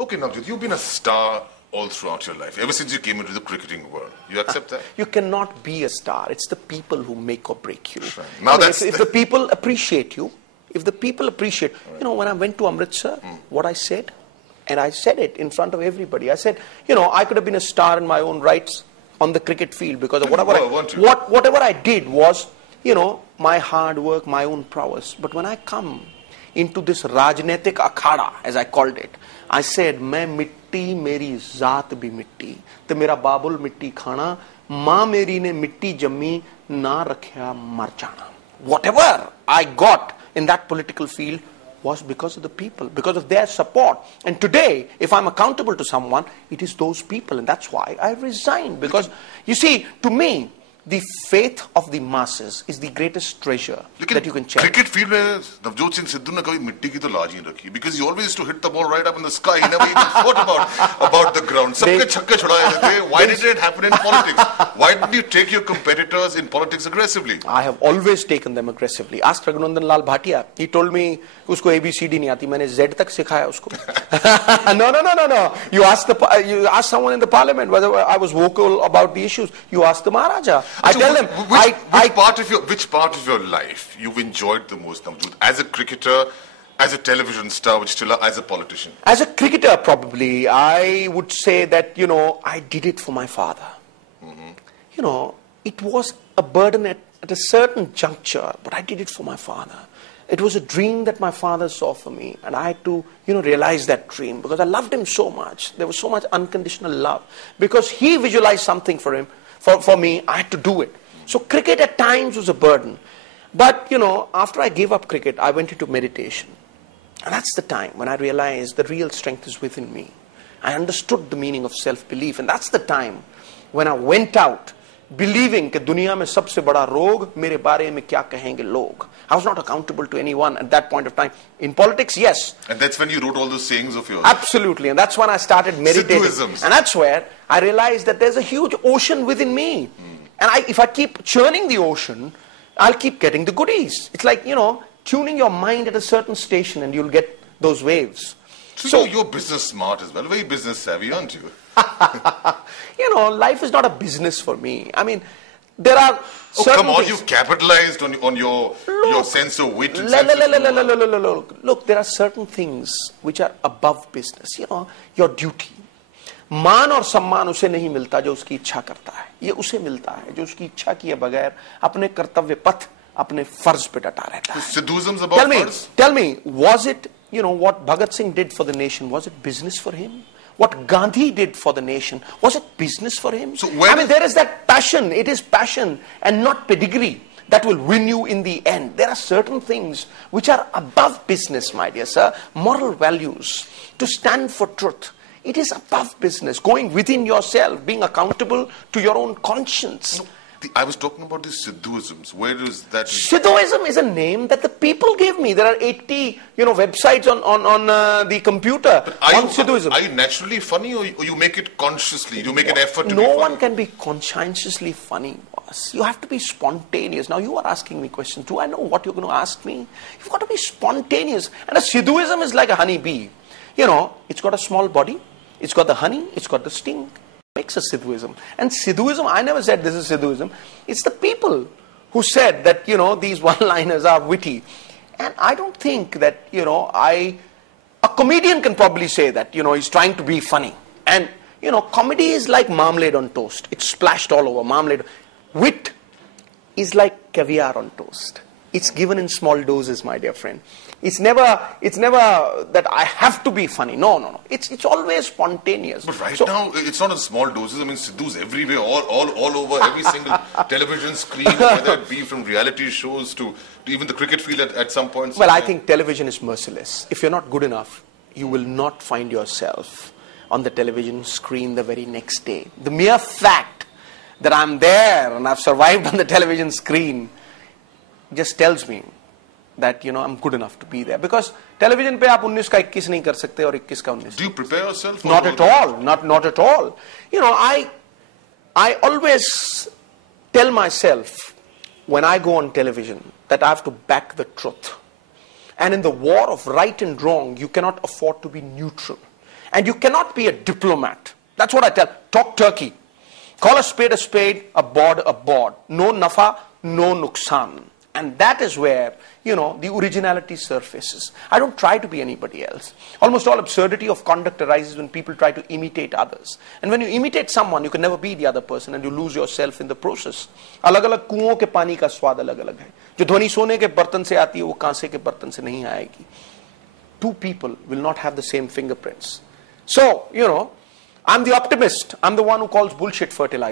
Okay, Navjot, you've been a star all throughout your life, ever since you came into the cricketing world. You accept that? You cannot be a star. It's the people who make or break you. Right. Now if the people appreciate you, when I went to Amritsar, what I said, and I said it in front of everybody. I said, I could have been a star in my own rights on the cricket field because of whatever I did was, my hard work, my own prowess. But when I come into this Rajnetik Akhada, as I called it, I said, "Main mitti, meri zaat bhi mitti. Te mera babul mitti khana, maa meri ne mitti jammi, na rakhya mar jana." Whatever I got in that political field was because of the people, because of their support. And today, if I'm accountable to someone, it is those people. And that's why I resigned. Because, you see, to me, the faith of the masses is the greatest treasure that you can cherish. Cricket field में नवजोत सिंह सिद्धू ने कभी मिट्टी की तो लाज नहीं रखी, because he always used to hit the ball right up in the sky. He never even thought about the ground. सबके छक्के छुड़ाए थे. Why did it happen in politics? Why didn't you take your competitors in politics aggressively? I have always taken them aggressively. Ask Raghunandan Lal Bhatia. He told me उसको ABCD नहीं आती. मैंने Z तक सिखाया उसको. No. You ask someone in the parliament whether I was vocal about the issues. You ask the Maharaja. I tell them, which part of your life you've enjoyed the most, Navjot? As a cricketer, as a television star, as a politician? As a cricketer, probably, I would say that, I did it for my father. It was a burden at a certain juncture, but I did it for my father. It was a dream that my father saw for me, and I had to, realize that dream because I loved him so much. There was so much unconditional love because he visualized something for him. For me, I had to do it. So cricket at times was a burden. But, after I gave up cricket, I went into meditation. And that's the time when I realized the real strength is within me. I understood the meaning of self-belief. And that's the time when I went out believing that दुनिया में सबसे बड़ा रोग मेरे बारे में क्या कहेंगे लोग. I was not accountable to anyone at that point of time. In politics, yes. And that's when you wrote all those sayings of yours. Absolutely. And that's when I started meditating. Sidhuisms. And that's where I realized that there's a huge ocean within me. And if I keep churning the ocean, I'll keep getting the goodies. It's like, tuning your mind at a certain station and you'll get those waves. So you're business smart as well. Very business savvy, aren't you? Life is not a business for me. I mean, there are certain come on, things. you've capitalized on your sense of wit and Look, there are certain things which are above business. Your duty. मान और सम्मान उसे नहीं मिलता जो उसकी इच्छा करता है. ये उसे मिलता है जो उसकी इच्छा किए बगैर अपने कर्तव्य पथ, अपने फर्ज पे डटा रहता है. Sidhuism's about furs? Tell me, was it, what Bhagat Singh did for the nation, was it business for him? What Gandhi did for the nation, was it business for him? So there is that passion. It is passion and not pedigree that will win you in the end. There are certain things which are above business, my dear sir. Moral values, to stand for truth. It is above business. Going within yourself, being accountable to your own conscience. No, I was talking about the Sidhuisms. Where is that? Sidhuism is a name that the people gave me. There are 80, websites on the computer on Sidhuism. Are you naturally funny, or you make it consciously? You make an effort to be funny? No one can be conscientiously funny, boss. You have to be spontaneous. Now you are asking me questions. Do I know what you're going to ask me? You've got to be spontaneous. And a Sidhuism is like a honey bee. It's got a small body. It's got the honey. It's got the sting. Makes a Sidhuism. And Sidhuism, I never said this is Sidhuism. It's the people who said that, these one-liners are witty. And I don't think that, a comedian can probably say that, he's trying to be funny. And, comedy is like marmalade on toast. It's splashed all over, marmalade. Wit is like caviar on toast. It's given in small doses, my dear friend. It's never that I have to be funny. No. It's always spontaneous. But now, it's not in small doses. I mean, Sidhu's everywhere, all over every single television screen, whether it be from reality shows to even the cricket field at some points. Well, I think television is merciless. If you're not good enough, you will not find yourself on the television screen the very next day. The mere fact that I'm there and I've survived on the television screen just tells me that I'm good enough to be there, because television पे आप 19 का 21 नहीं कर सकते और 21 का 19. Do you prepare yourself? Not at all. Not at all. I always tell myself when I go on television that I have to back the truth. And in the war of right and wrong, you cannot afford to be neutral. And you cannot be a diplomat. That's what I tell. Talk turkey. Call a spade, a board. No nafa, no nuksan. And that is where, you know, the originality surfaces. I don't try to be anybody else. Almost all absurdity of conduct arises when people try to imitate others. And when you imitate someone, you can never be the other person and you lose yourself in the process. अलग-अलग कुओं के पानी का स्वाद अलग-अलग है. जो ध्वनि सोने के बर्तन से आती है, वो कांसे के बर्तन से नहीं आएगी. Two people will not have the same fingerprints. So, you know, I'm the optimist. I'm the one who calls bullshit fertilizer.